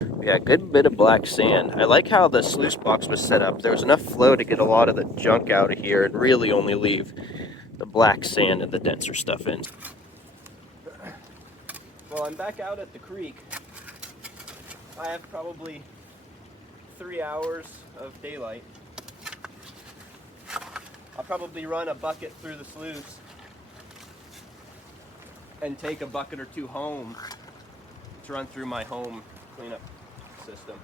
Yeah, good bit of black sand. I like how the sluice box was set up. There was enough flow to get a lot of the junk out of here and really only leave the black sand and the denser stuff in. Well, I'm back out at the creek. I have probably 3 hours of daylight. I'll probably run a bucket through the sluice and take a bucket or two home to run through my home cleanup system.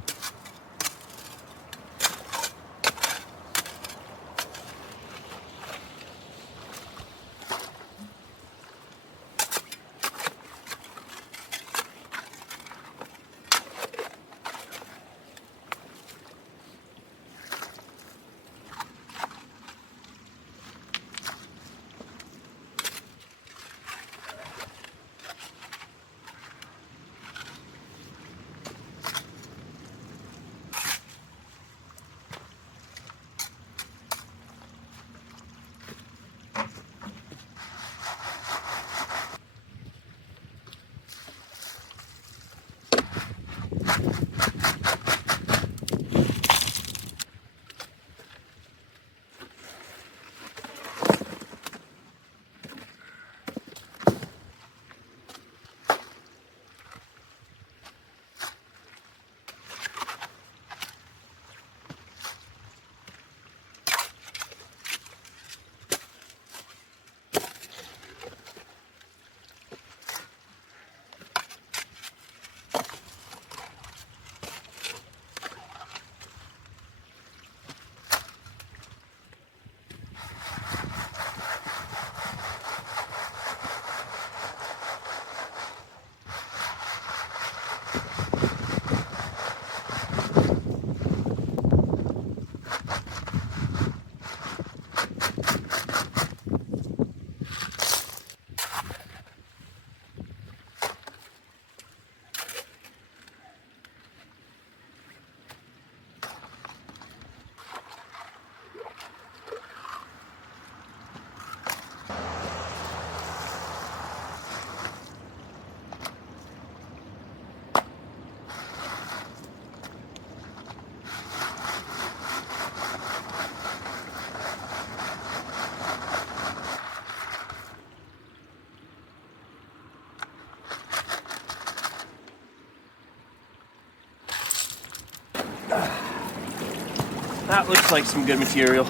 That looks like some good material.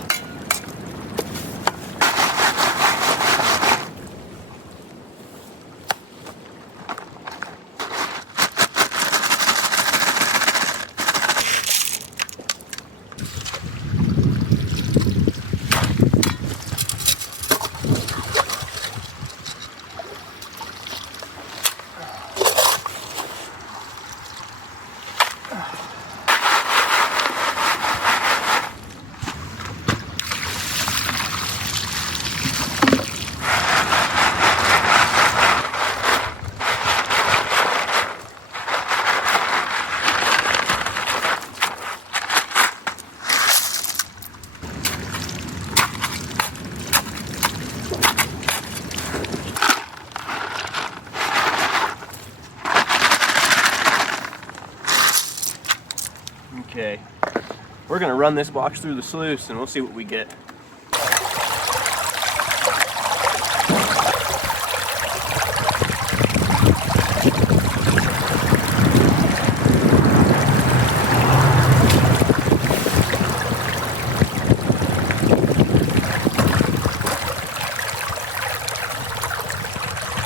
Okay, we're gonna run this box through the sluice and we'll see what we get.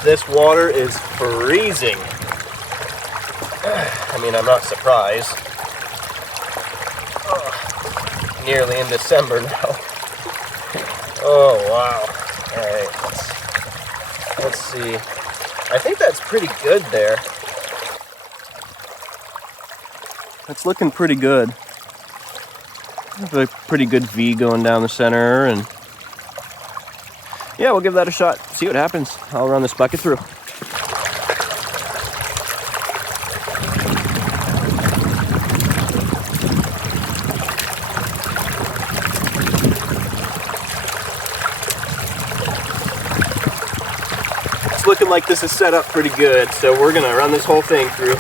This water is freezing. I mean, I'm not surprised. Nearly in December now. Oh wow. Alright, let's see. I think that's pretty good there. That's looking pretty good. A pretty good V going down the center, and yeah, we'll give that a shot. See what happens. I'll run this bucket through. Looking like this is set up pretty good, so we're gonna run this whole thing through.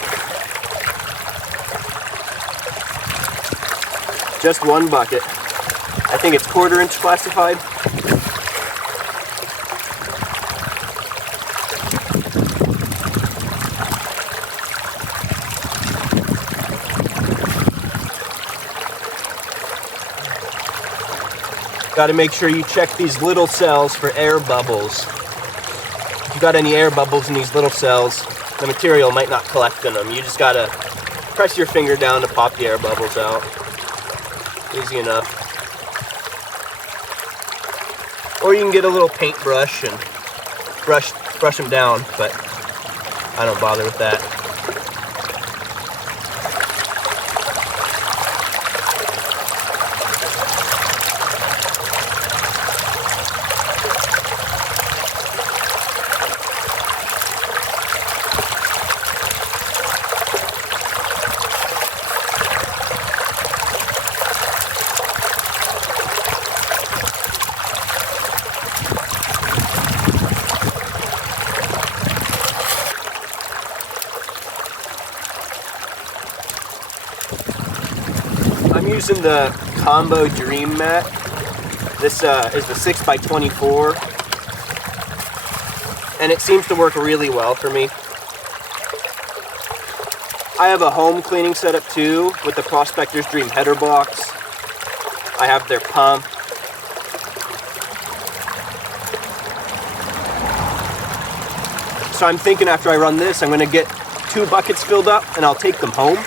Just one bucket. I think it's 1/4 inch classified. Got to make sure you check these little cells for air bubbles. If you got any air bubbles in these little cells, the material might not collect in them. You just got to press your finger down to pop the air bubbles out. Easy enough. Or you can get a little paintbrush and brush them down, but I don't bother with that. I'm using the Combo Dream mat. This is the 6x24, and it seems to work really well for me. I have a home cleaning setup too with the Prospectors Dream header box. I have their pump. So I'm thinking after I run this, I'm going to get 2 buckets filled up and I'll take them home.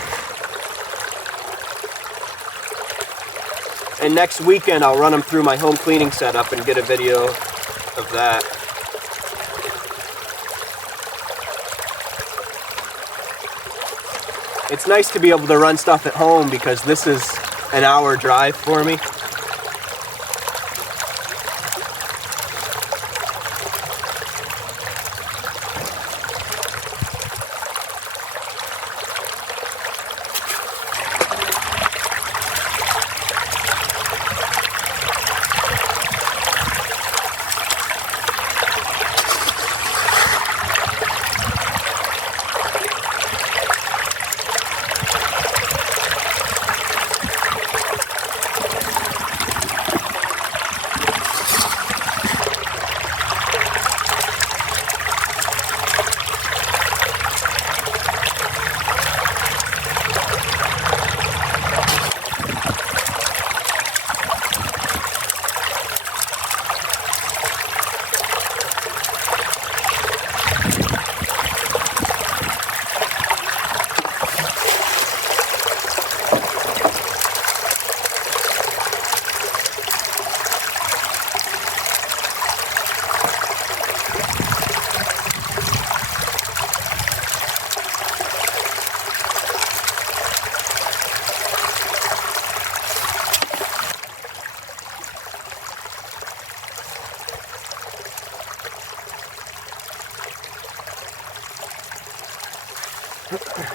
And next weekend, I'll run them through my home cleaning setup and get a video of that. It's nice to be able to run stuff at home because this is an hour drive for me.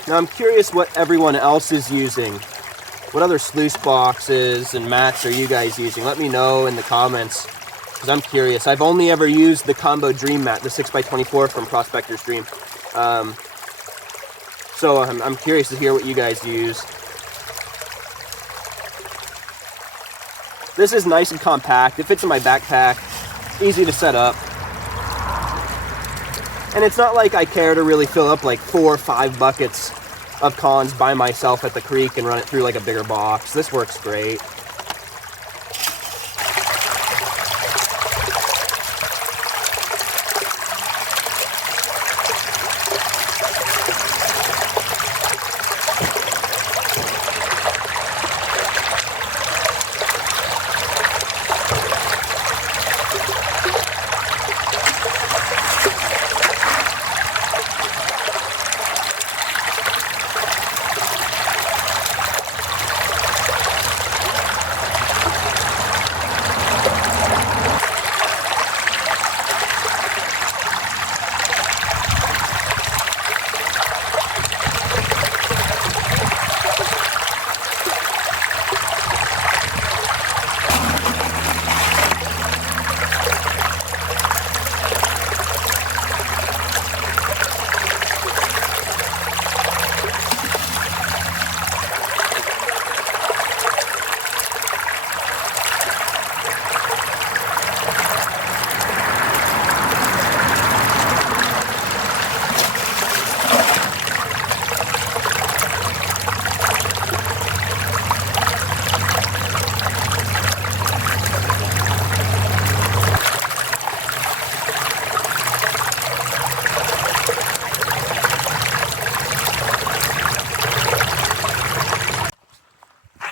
Now I'm curious what everyone else is using. What other sluice boxes and mats are you guys using? Let me know in the comments, because I'm curious. I've only ever used the Combo Dream mat, the 6x24 from Prospectors Dream. So I'm curious to hear what you guys use. This is nice and compact. It fits in my backpack. Easy to set up. And it's not like I care to really fill up like 4 or 5 buckets of cons by myself at the creek and run it through like a bigger box. This works great.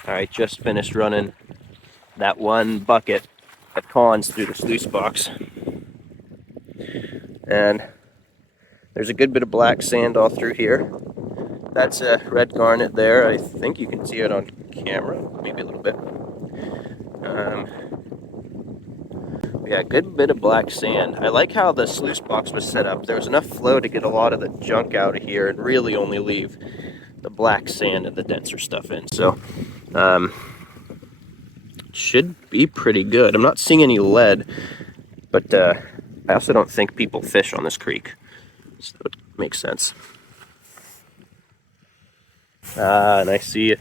Alright, just finished running that one bucket of cons through the sluice box. And there's a good bit of black sand all through here. That's a red garnet there. I think you can see it on camera, maybe a little bit. Yeah, a good bit of black sand. I like how the sluice box was set up. There was enough flow to get a lot of the junk out of here and really only leave the black sand and the denser stuff in. So, should be pretty good. I'm not seeing any lead, but I also don't think people fish on this creek. So it makes sense. And I see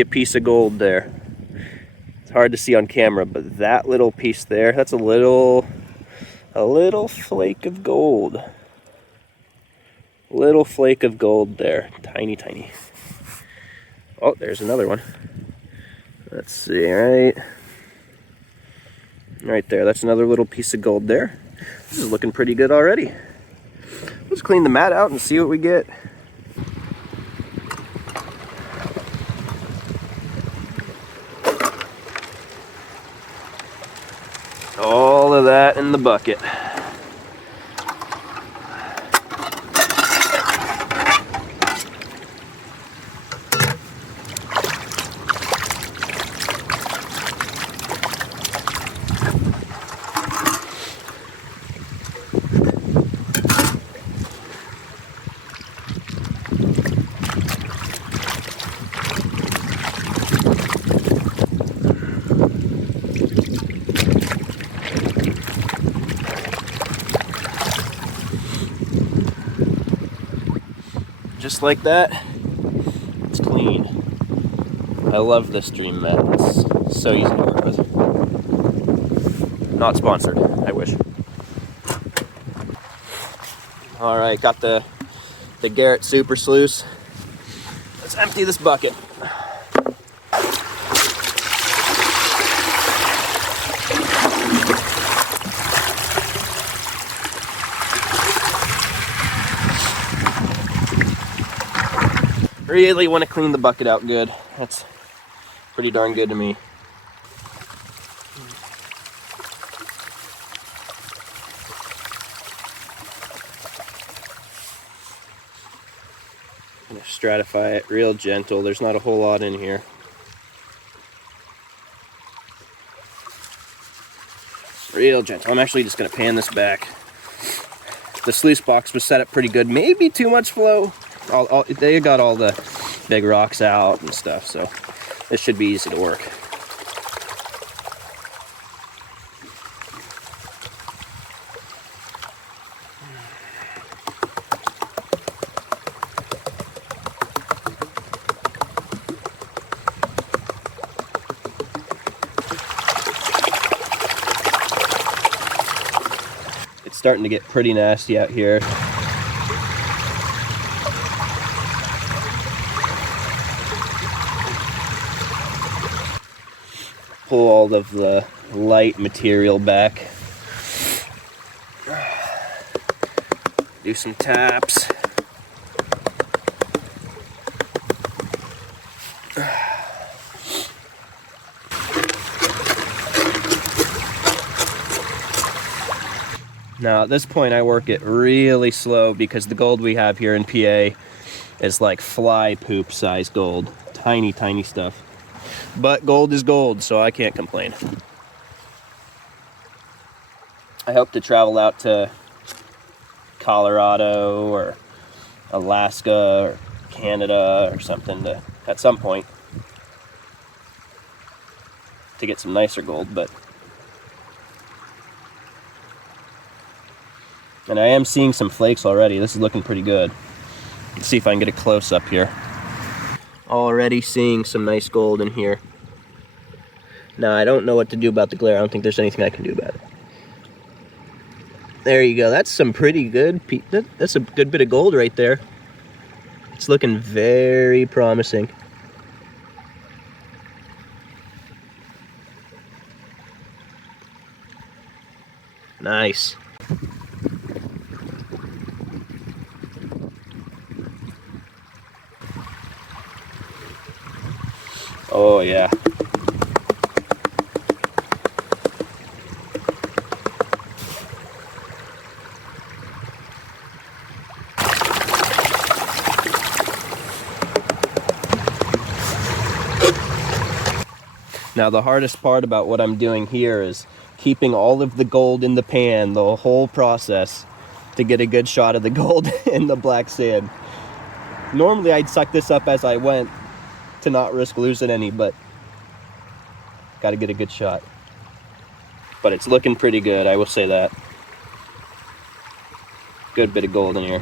a piece of gold there. It's hard to see on camera, but that little piece there, that's a little flake of gold. Little flake of gold there. Tiny, tiny. Oh, there's another one. Let's see, right there. That's another little piece of gold there. This is looking pretty good already. Let's clean the mat out and see what we get. All of that in the bucket. Just like that, it's clean. I love this Dream mat. It's so easy to work with. Not sponsored, I wish. All right, got the Garrett Super Sluice. Let's empty this bucket. Really want to clean the bucket out good. That's pretty darn good to me. I'm gonna stratify it real gentle. There's not a whole lot in here. Real gentle. I'm actually just gonna pan this back. The sluice box was set up pretty good. Maybe too much flow. They got all the big rocks out and stuff, so this should be easy to work. It's starting to get pretty nasty out here. Pull all of the light material back. Do some taps. Now at this point I work it really slow because the gold we have here in PA is like fly poop size gold. Tiny, tiny stuff. But gold is gold, so I can't complain. I hope to travel out to Colorado or Alaska or Canada or something at some point to get some nicer gold, and I am seeing some flakes already. This is looking pretty good. Let's see if I can get a close up here. Already seeing some nice gold in here. Now I don't know what to do about the glare. I don't think there's anything I can do about it. There you go. That's some pretty good. That's a good bit of gold right there. It's looking very promising. Nice. Oh yeah. Now the hardest part about what I'm doing here is keeping all of the gold in the pan the whole process to get a good shot of the gold in the black sand. Normally I'd suck this up as I went to not risk losing any, but gotta get a good shot. But it's looking pretty good, I will say that. Good bit of gold in here.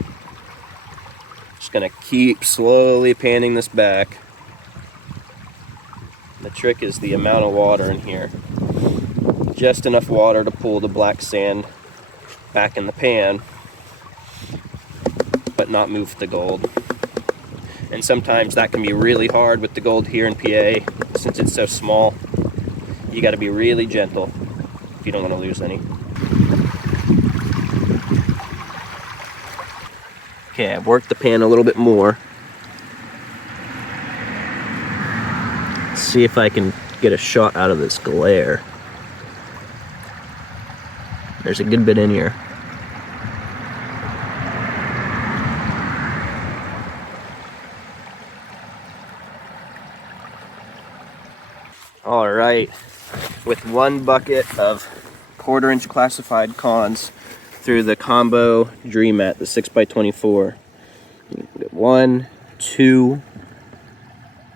Just gonna keep slowly panning this back. The trick is the amount of water in here. Just enough water to pull the black sand back in the pan, but not move the gold. And sometimes that can be really hard with the gold here in PA, since it's so small. You gotta be really gentle if you don't wanna lose any. Okay, I've worked the pan a little bit more. Let's see if I can get a shot out of this glare. There's a good bit in here. All right, with one bucket of 1/4-inch classified cons through the combo Dream mat, the 6x24. 1, 2,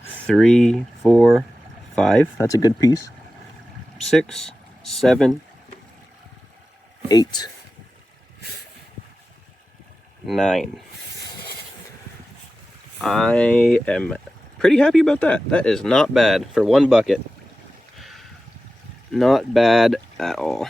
3, 4, 5. That's a good piece. 6, 7, 8, 9. I am pretty happy about that. That is not bad for one bucket. Not bad at all.